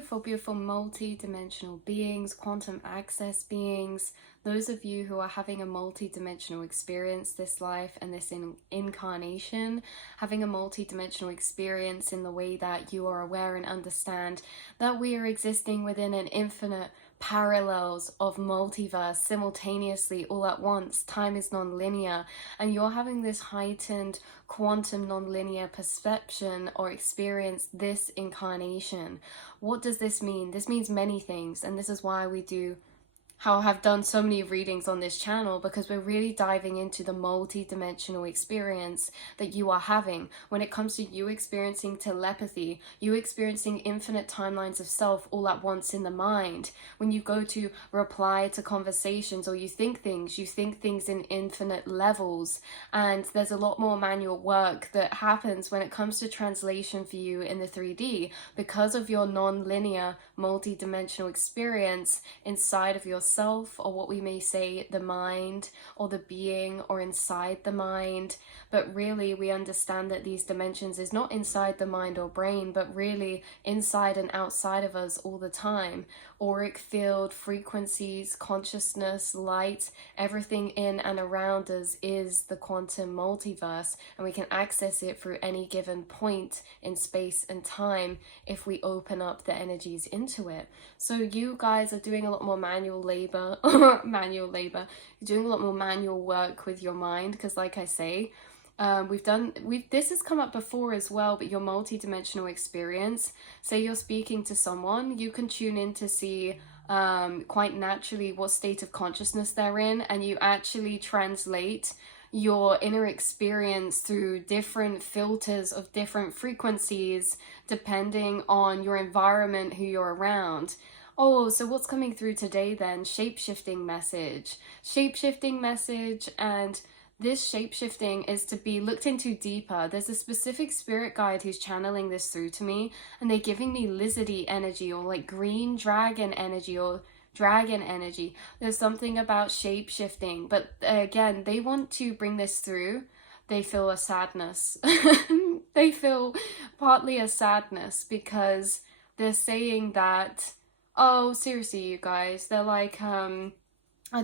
beautiful multi-dimensional beings, quantum access beings, those of you who are having a multi-dimensional experience this life and this incarnation, having a multi-dimensional experience in the way that you are aware and understand that we are existing within an infinite parallels of multiverse simultaneously all at once. Time is non-linear, and you're having this heightened quantum non-linear perception or experience this incarnation. What does this mean? This means many things, and this is why I have done so many readings on this channel, because we're really diving into the multi-dimensional experience that you are having when it comes to you experiencing telepathy, you experiencing infinite timelines of self all at once in the mind. When you go to reply to conversations or you think things in infinite levels, and there's a lot more manual work that happens when it comes to translation for you in the 3D because of your non-linear multi-dimensional experience inside of yourself, or what we may say the mind or the being, or inside the mind. But really we understand that these dimensions is not inside the mind or brain, but really inside and outside of us all the time. Auric field, frequencies, consciousness, light, everything in and around us is the quantum multiverse, and we can access it through any given point in space and time if we open up the energies into it. So you guys are doing a lot more manual labor you're doing a lot more manual work with your mind, because like I say, this has come up before as well, but your multi-dimensional experience, say you're speaking to someone, you can tune in to see quite naturally what state of consciousness they're in, and you actually translate your inner experience through different filters of different frequencies depending on your environment, who you're around. Oh, so what's coming through today then? Shape-shifting message. Shape-shifting message, and this shape-shifting is to be looked into deeper. There's a specific spirit guide who's channeling this through to me, and they're giving me lizardy energy, or like green dragon energy, or dragon energy. There's something about shape-shifting, but again, they want to bring this through. They feel a sadness. They feel partly a sadness because they're saying that, oh, seriously, you guys, they're like, I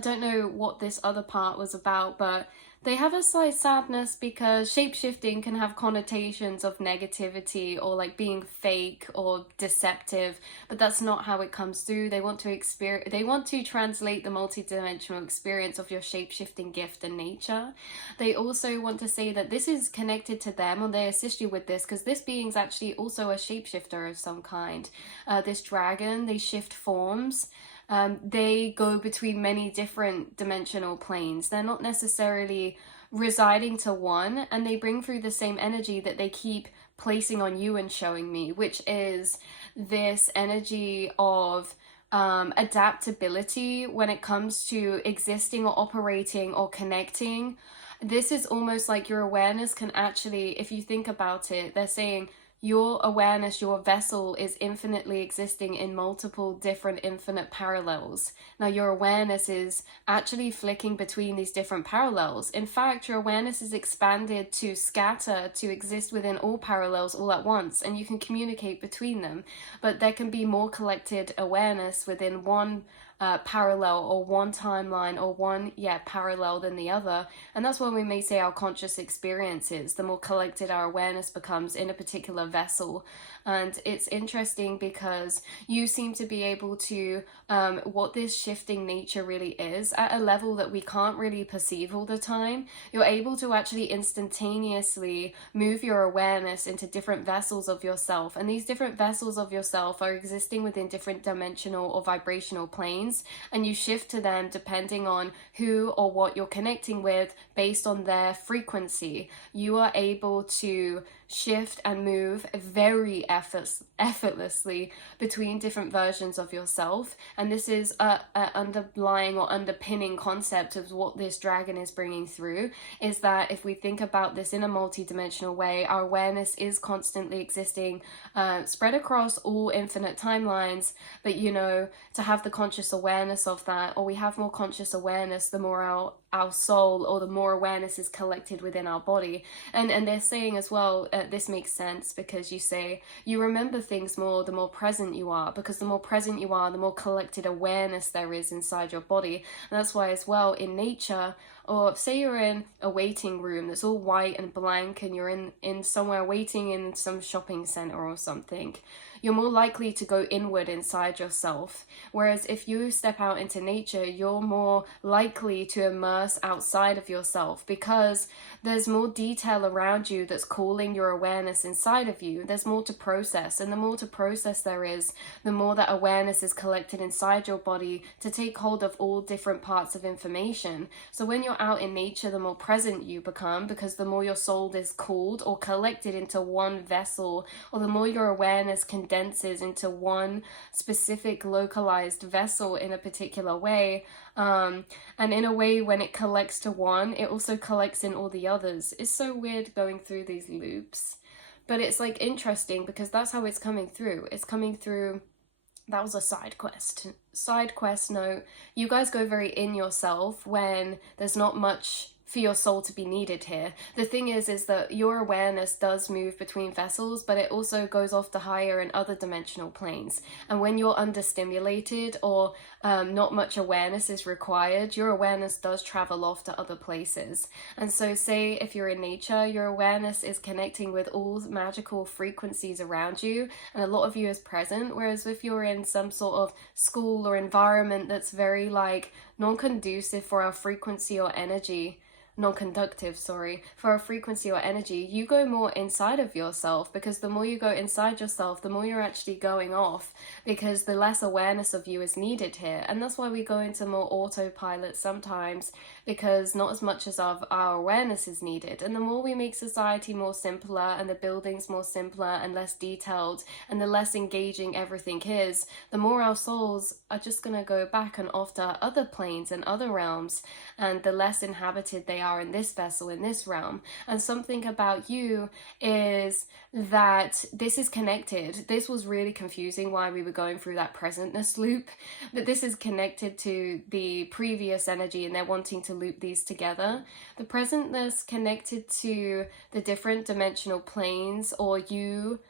don't know what this other part was about, but they have a slight sadness because shape-shifting can have connotations of negativity or like being fake or deceptive, but that's not how it comes through. They want to translate the multi-dimensional experience of your shape-shifting gift and nature. They also want to say that this is connected to them, or they assist you with this, because this being's actually also a shapeshifter of some kind. This dragon, they shift forms. They go between many different dimensional planes. They're not necessarily residing to one, and they bring through the same energy that they keep placing on you and showing me, which is this energy of adaptability when it comes to existing or operating or connecting. This is almost like your awareness can actually, if you think about it, they're saying your awareness, your vessel is infinitely existing in multiple different infinite parallels. Now your awareness is actually flicking between these different parallels. In fact, your awareness is expanded to scatter, to exist within all parallels all at once, and you can communicate between them. But there can be more collected awareness within one parallel or one timeline or one parallel than the other, and that's when we may say our conscious experiences, the more collected our awareness becomes in a particular vessel. And it's interesting because you seem to be able to what this shifting nature really is at a level that we can't really perceive all the time. You're able to actually instantaneously move your awareness into different vessels of yourself, and these different vessels of yourself are existing within different dimensional or vibrational planes, and you shift to them depending on who or what you're connecting with based on their frequency. You are able to shift and move very effortlessly between different versions of yourself, and this is a underlying or underpinning concept of what this dragon is bringing through, is that if we think about this in a multi-dimensional way, our awareness is constantly existing spread across all infinite timelines, but you know, to have the conscious awareness of that, or we have more conscious awareness, the more our soul, or the more awareness is collected within our body. And they're saying as well, this makes sense because you say you remember things more the more present you are, because the more present you are, the more collected awareness there is inside your body. And that's why as well in nature, or say you're in a waiting room that's all white and blank and you're in somewhere waiting in some shopping center or something, you're more likely to go inward inside yourself. Whereas if you step out into nature, you're more likely to immerse outside of yourself, because there's more detail around you that's calling your awareness inside of you. There's more to process, and the more to process there is, the more that awareness is collected inside your body to take hold of all different parts of information. So when you're out in nature, the more present you become, because the more your soul is cooled or collected into one vessel, or the more your awareness condenses into one specific localized vessel in a particular way. And in a way, when it collects to one, it also collects in all the others. It's so weird going through these loops, but it's like interesting because that's how it's coming through. It's coming through. That was a side quest. Side quest note. You guys go very in yourself when there's not much for your soul to be needed here. The thing is that your awareness does move between vessels, but it also goes off to higher and other dimensional planes. And when you're understimulated or not much awareness is required, your awareness does travel off to other places. And so say if you're in nature, your awareness is connecting with all magical frequencies around you, and a lot of you is present. Whereas if you're in some sort of school or environment that's very like non-conducive for our frequency or energy, non-conductive, sorry, for a frequency or energy, you go more inside of yourself, because the more you go inside yourself, the more you're actually going off, because the less awareness of you is needed here. And that's why we go into more autopilot sometimes, because not as much as of our awareness is needed. And the more we make society more simpler and the buildings more simpler and less detailed and the less engaging everything is, the more our souls are just going to go back and off to other planes and other realms, and the less inhabited they are in this vessel, in this realm. And something about you is that this is connected. This was really confusing why we were going through that presentness loop, but this is connected to the previous energy, and they're wanting to loop these together. The presentness connected to the different dimensional planes, or your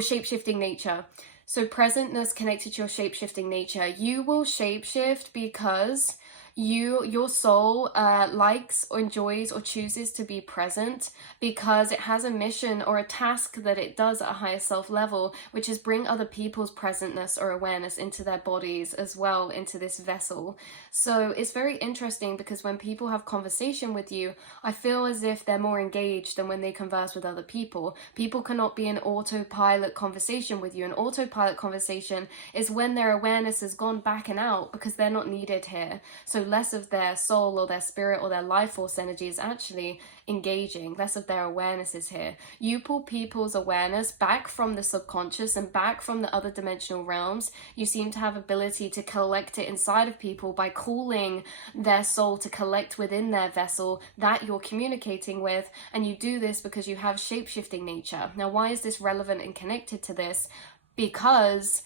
shape-shifting nature. So presentness connected to your shape-shifting nature. You will shape-shift because your soul likes or enjoys or chooses to be present, because it has a mission or a task that it does at a higher self level, which is bring other people's presentness or awareness into their bodies as well, into this vessel. So it's very interesting, because when people have conversation with you, I feel as if they're more engaged than when they converse with other people. People cannot be in autopilot conversation with you. An autopilot conversation is when their awareness has gone back and out because they're not needed here. So less of their soul or their spirit or their life force energy is actually engaging, less of their awareness is here. You pull people's awareness back from the subconscious and back from the other dimensional realms. You seem to have ability to collect it inside of people by calling their soul to collect within their vessel that you're communicating with, and you do this because you have shape-shifting nature. Now, why is this relevant and connected to this? Because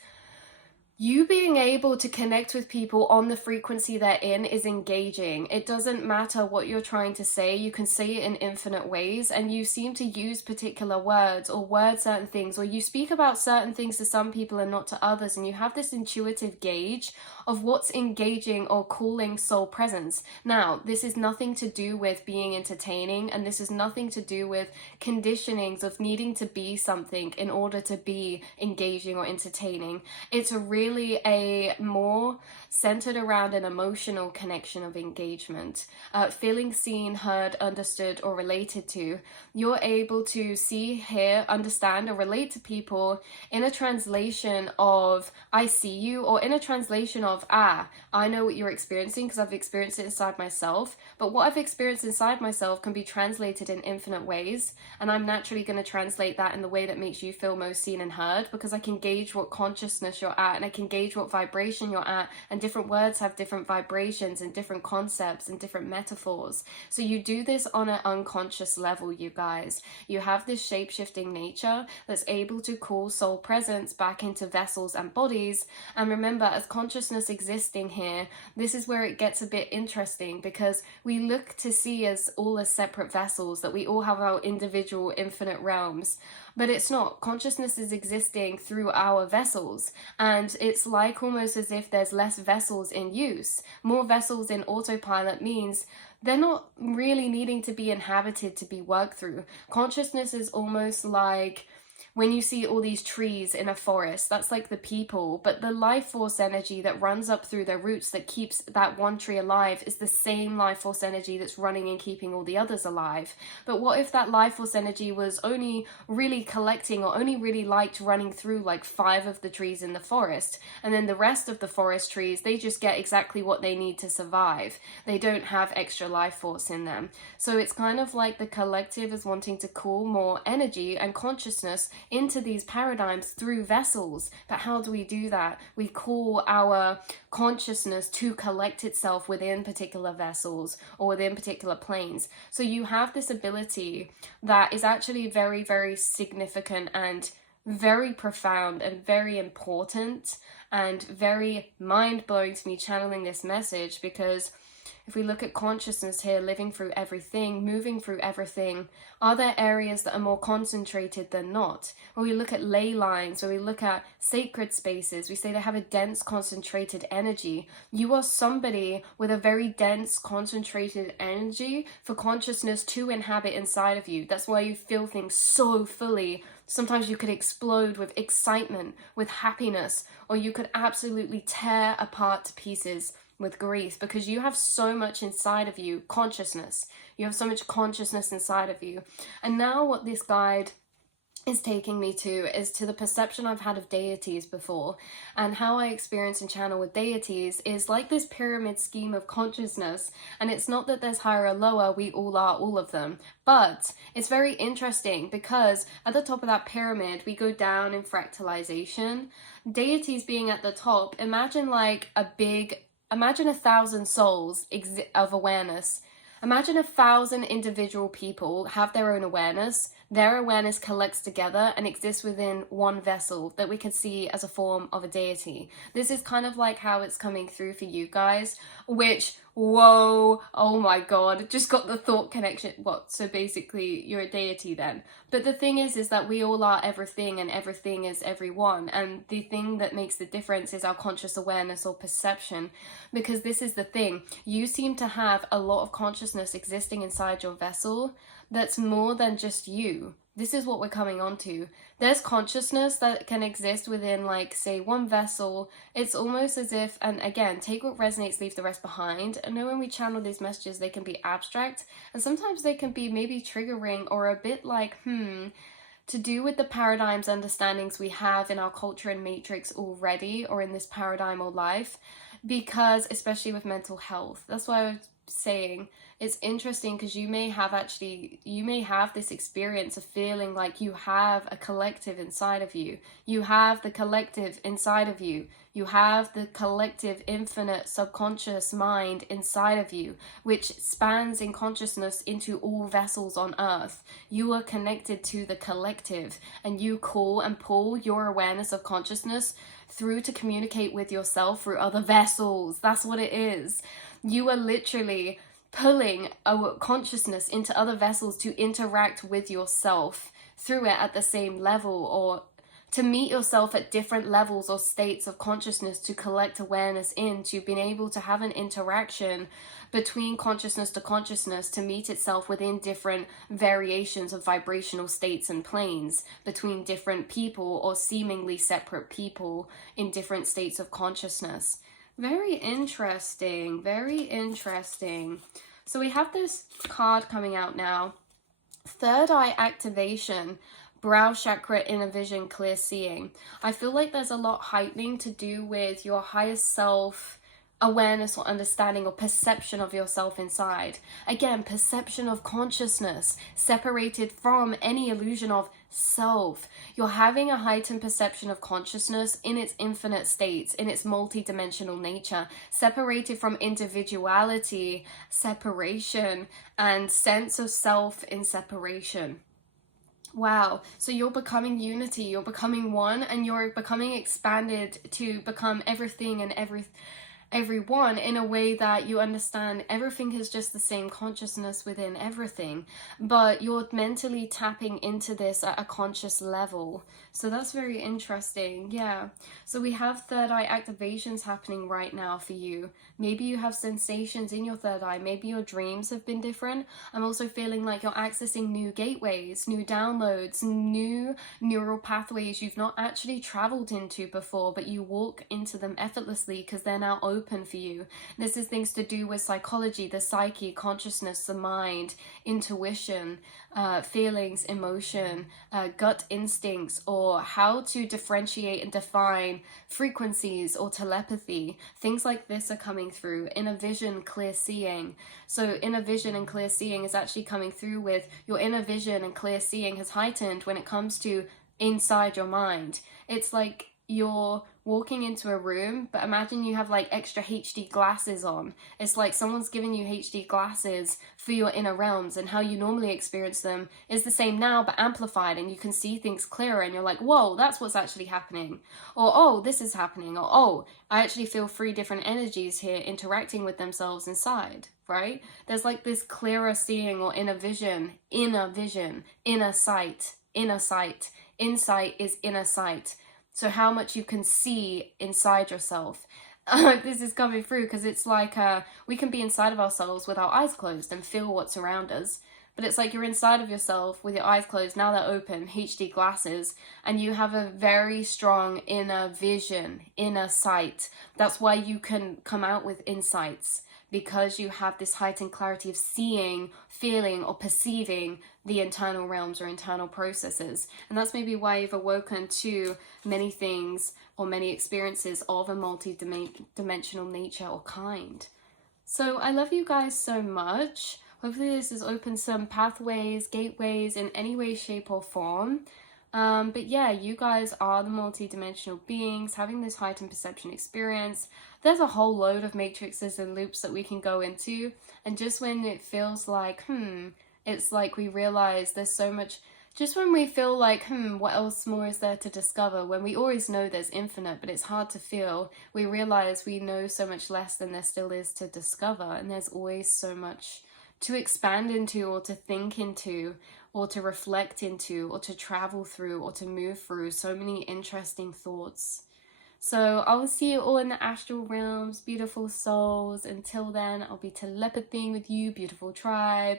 you being able to connect with people on the frequency they're in is engaging. It doesn't matter what you're trying to say. You can say it in infinite ways, and you seem to use particular words or word certain things, or you speak about certain things to some people and not to others, and you have this intuitive gauge of what's engaging or calling soul presence. Now, this is nothing to do with being entertaining, and this is nothing to do with conditionings of needing to be something in order to be engaging or entertaining. It's really a more centered around an emotional connection of engagement, feeling seen, heard, understood, or related to. You're able to see, hear, understand, or relate to people in a translation of I see you, or in a translation of I know what you're experiencing because I've experienced it inside myself, but what I've experienced inside myself can be translated in infinite ways, and I'm naturally going to translate that in the way that makes you feel most seen and heard, because I can gauge what consciousness you're at, and I can can gauge what vibration you're at, and different words have different vibrations and different concepts and different metaphors. So you do this on an unconscious level, you guys. You have this shape-shifting nature that's able to call soul presence back into vessels and bodies. And remember, as consciousness existing here, this is where it gets a bit interesting, because we look to see us all as separate vessels, that we all have our individual infinite realms. But it's not. Consciousness is existing through our vessels, and it's like almost as if there's less vessels in use. More vessels in autopilot means they're not really needing to be inhabited to be worked through. Consciousness is almost like when you see all these trees in a forest, that's like the people, but the life force energy that runs up through their roots that keeps that one tree alive is the same life force energy that's running and keeping all the others alive. But what if that life force energy was only really collecting, or only really liked running through like 5 of the trees in the forest, and then the rest of the forest trees, they just get exactly what they need to survive. They don't have extra life force in them. So it's kind of like the collective is wanting to call more energy and consciousness into these paradigms through vessels. But how do we do that? We call our consciousness to collect itself within particular vessels or within particular planes. So you have this ability that is actually very, very significant and very profound and very important and very mind-blowing to me channeling this message, because if we look at consciousness here, living through everything, moving through everything, are there areas that are more concentrated than not? When we look at ley lines, when we look at sacred spaces, we say they have a dense, concentrated energy. You are somebody with a very dense, concentrated energy for consciousness to inhabit inside of you. That's why you feel things so fully. Sometimes you could explode with excitement, with happiness, or you could absolutely tear apart to pieces with grief, because you have so much inside of you, consciousness. You have so much consciousness inside of you. And now what this guide is taking me to is to the perception I've had of deities before, and how I experience and channel with deities is like this pyramid scheme of consciousness. And it's not that there's higher or lower, we all are all of them, but it's very interesting because at the top of that pyramid we go down in fractalization. Deities being at the top, imagine 1,000 souls of awareness. Imagine 1,000 individual people have their own awareness. Their awareness collects together and exists within one vessel that we can see as a form of a deity. This is kind of like how it's coming through for you guys, which, whoa, oh my god, just got the thought connection. What? So basically you're a deity then. But the thing is that we all are everything, and everything is everyone. And the thing that makes the difference is our conscious awareness or perception. Because this is the thing, you seem to have a lot of consciousness existing inside your vessel that's more than just you. This is what we're coming on to. There's consciousness that can exist within, like, say, one vessel. It's almost as if, and again, take what resonates, leave the rest behind. I know when we channel these messages, they can be abstract, and sometimes they can be maybe triggering or a bit like, to do with the paradigms, understandings we have in our culture and matrix already, or in this paradigm or life, because especially with mental health. That's why I was saying it's interesting, because you may have this experience of feeling like you have a collective inside of you. You have the collective inside of you. You have the collective infinite subconscious mind inside of you, which spans in consciousness into all vessels on earth. You are connected to the collective, and you call and pull your awareness of consciousness through to communicate with yourself through other vessels. That's what it is. You are literally pulling a consciousness into other vessels to interact with yourself through it at the same level, or to meet yourself at different levels or states of consciousness, to collect awareness in, to being able to have an interaction between consciousness to consciousness, to meet itself within different variations of vibrational states and planes, between different people or seemingly separate people in different states of consciousness. Very interesting, very interesting. So we have this card coming out now. Third eye activation, brow chakra, inner vision, clear seeing. I feel like there's a lot heightening to do with your highest self awareness or understanding or perception of yourself inside. Again, perception of consciousness, separated from any illusion of self. You're having a heightened perception of consciousness in its infinite states, in its multidimensional nature, separated from individuality, separation, and sense of self in separation. Wow. So you're becoming unity, you're becoming one, and you're becoming expanded to become everything and everyone in a way that you understand everything is just the same consciousness within everything, but you're mentally tapping into this at a conscious level. So that's very interesting. Yeah. So we have third eye activations happening right now for you. Maybe you have sensations in your third eye. Maybe your dreams have been different. I'm also feeling like you're accessing new gateways, new downloads, new neural pathways you've not actually traveled into before, but you walk into them effortlessly because they're now open for you. This is things to do with psychology, the psyche, consciousness, the mind, intuition, feelings, emotion, gut instincts, or how to differentiate and define frequencies or telepathy. Things like this are coming through. Inner vision, clear seeing. So inner vision and clear seeing is actually coming through with your inner vision, and clear seeing has heightened when it comes to inside your mind. It's like you're walking into a room, but imagine you have like extra HD glasses on. It's like someone's giving you HD glasses for your inner realms, and how you normally experience them is the same now but amplified, and you can see things clearer, and you're like, whoa, that's what's actually happening. Or, oh, this is happening. Or, oh, I actually feel 3 different energies here interacting with themselves inside, right? There's like this clearer seeing or inner vision, inner sight, inner sight. Insight is inner sight. So how much you can see inside yourself. This is coming through because it's like we can be inside of ourselves with our eyes closed and feel what's around us. But it's like you're inside of yourself with your eyes closed, now they're open, HD glasses, and you have a very strong inner vision, inner sight. That's why you can come out with insights, because you have this heightened clarity of seeing, feeling, or perceiving the internal realms or internal processes. And that's maybe why you've awoken to many things or many experiences of a multi-dimensional nature or kind. So I love you guys so much. Hopefully this has opened some pathways, gateways in any way, shape, or form. But yeah, you guys are the multi-dimensional beings having this heightened perception experience. There's a whole load of matrices and loops that we can go into. And just when it feels like, it's like we realize there's so much, just when we feel like, what else more is there to discover? When we always know there's infinite, but it's hard to feel, we realize we know so much less than there still is to discover. And there's always so much to expand into, or to think into, or to reflect into, or to travel through, or to move through. So many interesting thoughts. So I will see you all in the astral realms, beautiful souls. Until then, I'll be telepathing with you, beautiful tribe.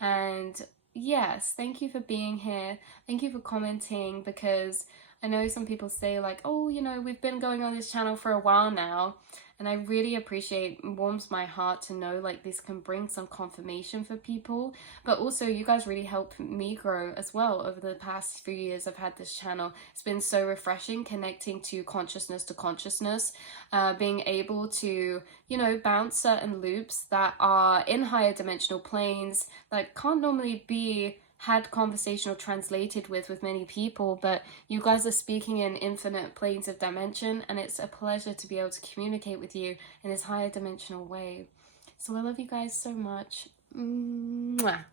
And yes, thank you for being here. Thank you for commenting, because I know some people say like, oh, you know, we've been going on this channel for a while now. And I really appreciate, it warms my heart to know like this can bring some confirmation for people. But also you guys really help me grow as well over the past few years I've had this channel. It's been so refreshing connecting to consciousness, being able to, you know, bounce certain loops that are in higher dimensional planes that can't normally be had conversation or translated with many people, but you guys are speaking in infinite planes of dimension, and it's a pleasure to be able to communicate with you in this higher dimensional way. So I love you guys so much. Mwah.